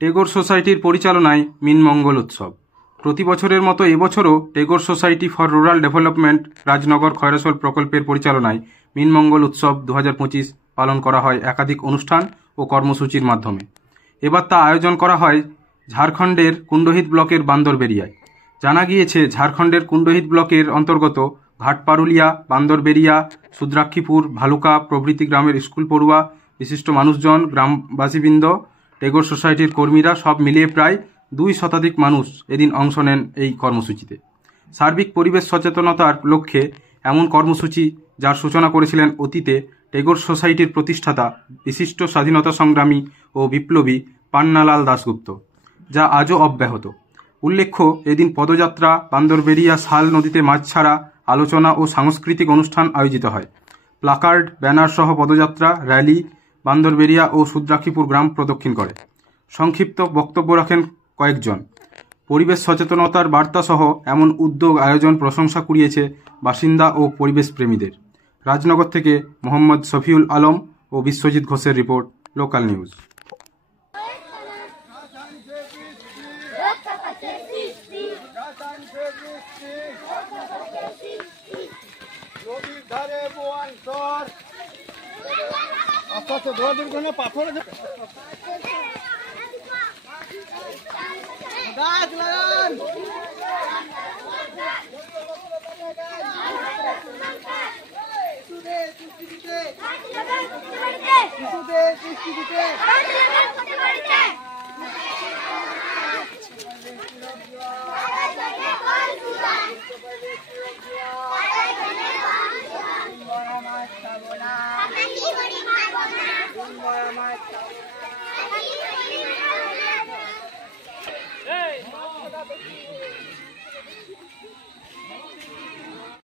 টেগোর সোসাইটির পরিচালনায় মিনমঙ্গল উৎসব। প্রতি বছরের মতো এবছরও Tagore society for rural development Rajnagar Khoyrasol প্রকল্পের পরিচালনায় মিনমঙ্গল উৎসব 2025 পালন করা হয় একাধিক অনুষ্ঠান ও কর্মসূচির মাধ্যমে। এবার তা আয়োজন করা হয় ঝাড়খণ্ডের কুণ্ডহিত ব্লকের বান্দরবেরিয়ায়। জানা গিয়েছে, ঝাড়খণ্ডের কুণ্ডহিত ব্লকের অন্তর্গত ঘাটপারুলিয়া, বান্দরবেরিয়া, সুদ্রাক্ষীপুর, ভালুকা প্রভৃতি গ্রামের স্কুল পড়ুয়া, বিশিষ্ট মানুষজন, গ্রামবাসীবৃন্দ, টেগোর সোসাইটির কর্মীরা সব মিলিয়ে প্রায় 2 শতাধিক মানুষ এদিন অংশ নেন এই কর্মসূচিতে। সার্বিক পরিবেশ সচেতনতার লক্ষ্যে এমন কর্মসূচি যার সূচনা করেছিলেন অতীতে টেগোর সোসাইটির প্রতিষ্ঠাতা বিশিষ্ট স্বাধীনতা সংগ্রামী ও বিপ্লবী পান্নালাল দাশগুপ্ত, যা আজও অব্যাহত। উল্লেখ্য, এদিন পদযাত্রা, বান্দরবেরিয়া শাল নদীতে মাছ ছাড়া, আলোচনা ও সাংস্কৃতিক অনুষ্ঠান আয়োজিত হয়। প্লাকার্ড, ব্যানার সহ পদযাত্রা, র্যালি বান্দরবেরিয়া ও সুদ্রাক্ষীপুর গ্রাম প্রদক্ষিণ করে। সংক্ষিপ্ত বক্তব্য রাখেন কয়েকজন। পরিবেশ সচেতনতার বার্তা সহ এমন উদ্যোগ আয়োজন প্রশংসা কুড়িয়েছে বাসিন্দা ও পরিবেশ প্রেমীদের। রাজনগর থেকে মোহাম্মদ শফিউল আলম ও বিশ্বজিৎ ঘোষের রিপোর্ট, লোকাল নিউজ। পাথর গাছ লাগান,